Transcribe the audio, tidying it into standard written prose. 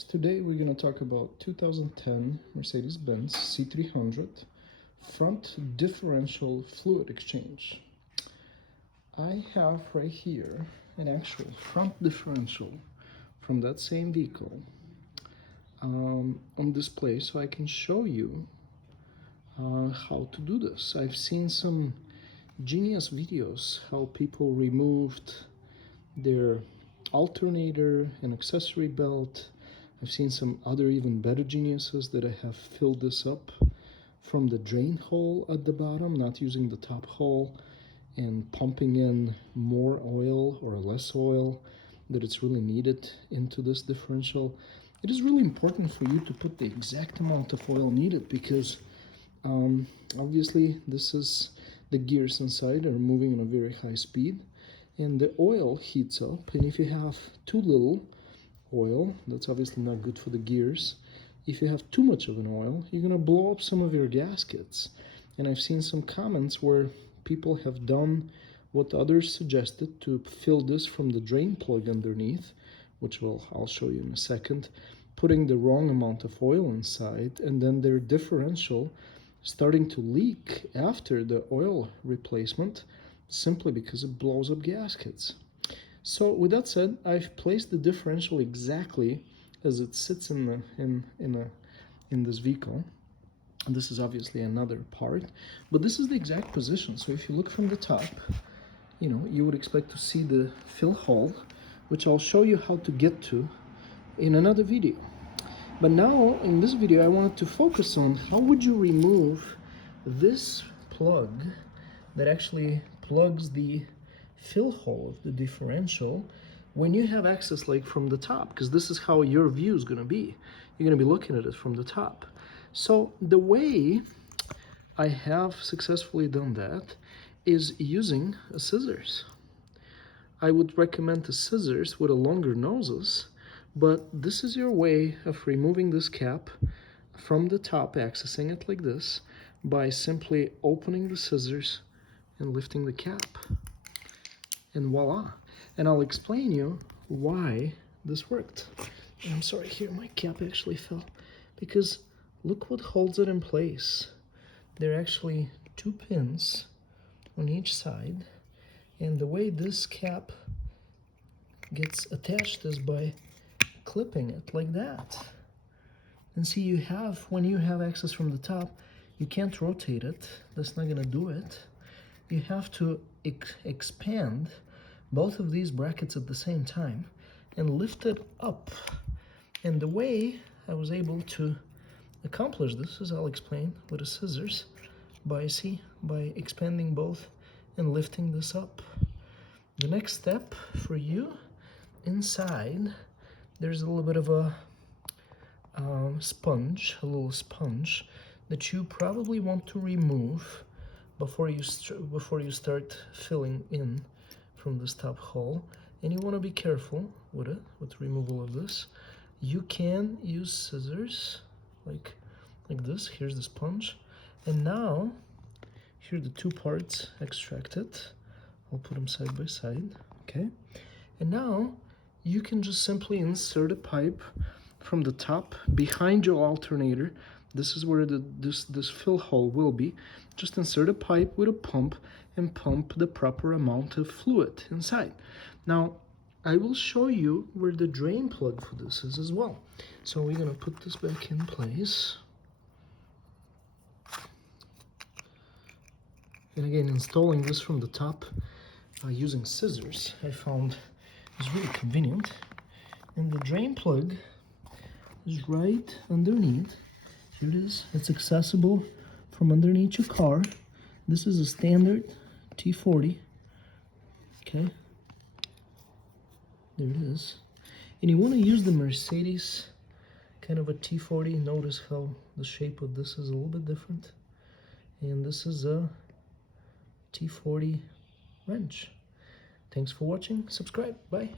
guys, today we're going to talk about 2010 Mercedes-Benz C300 front differential fluid exchange. I have right here an actual front differential from that same vehicle on display, so I can show you how to do this. I've seen some genius videos how people removed their alternator and accessory belt. I've seen some other even better geniuses that have filled this up from the drain hole at the bottom, not using the top hole, and pumping in more oil or less oil that it's really needed into this differential. It is really important for you to put the exact amount of oil needed, because obviously this is the gears inside are moving at a very high speed, and the oil heats up, and if you have too little oil, that's obviously not good for the gears. If you have too much of an oil, you're going to blow up some of your gaskets. And I've seen some comments where people have done what others suggested to fill this from the drain plug underneath, which I'll show you in a second, putting the wrong amount of oil inside, and then their differential starting to leak after the oil replacement, simply because it blows up gaskets. So with that said, I've placed the differential exactly as it sits in this vehicle. And this is obviously another part, but this is the exact position. So if you look from the top, you would expect to see the fill hole, which I'll show you how to get to in another video. But now in this video, I wanted to focus on how would you remove this plug that actually plugs the fill hole of the differential when you have access like from the top, because this is how your view is going to be. You're going to be looking at it from the top. So the way I have successfully done that is using a scissors. I would recommend the scissors with a longer noses, but this is your way of removing this cap from the top, accessing it like this, by simply opening the scissors and lifting the cap, and voila. And I'll explain you why this worked. And I'm sorry, here my cap actually fell, because look what holds it in place. There are actually 2 pins on each side, and the way this cap gets attached is by clipping it like that. And see, when you have access from the top, you can't rotate it. That's not gonna do it. You have to expand both of these brackets at the same time and lift it up. And the way I was able to accomplish this is, I'll explain with the scissors, by expanding both and lifting this up. The next step for you, inside there's a little bit of a little sponge that you probably want to remove before you start filling in from this top hole. And you want to be careful with removal of this. You can use scissors like this. Here's the sponge, and now here are the 2 parts extracted. I'll put them side by side, okay? And now you can just simply insert a pipe from the top behind your alternator. This is where this fill hole will be. Just insert a pipe with a pump and pump the proper amount of fluid inside. Now, I will show you where the drain plug for this is as well. So we're gonna put this back in place. And again, installing this from the top using scissors, I found is really convenient. And the drain plug is right underneath. Here it is. It's accessible from underneath your car. This is a standard T40. Okay. There it is. And you want to use the Mercedes kind of a T40. Notice how the shape of this is a little bit different. And this is a T40 wrench. Thanks for watching. Subscribe. Bye.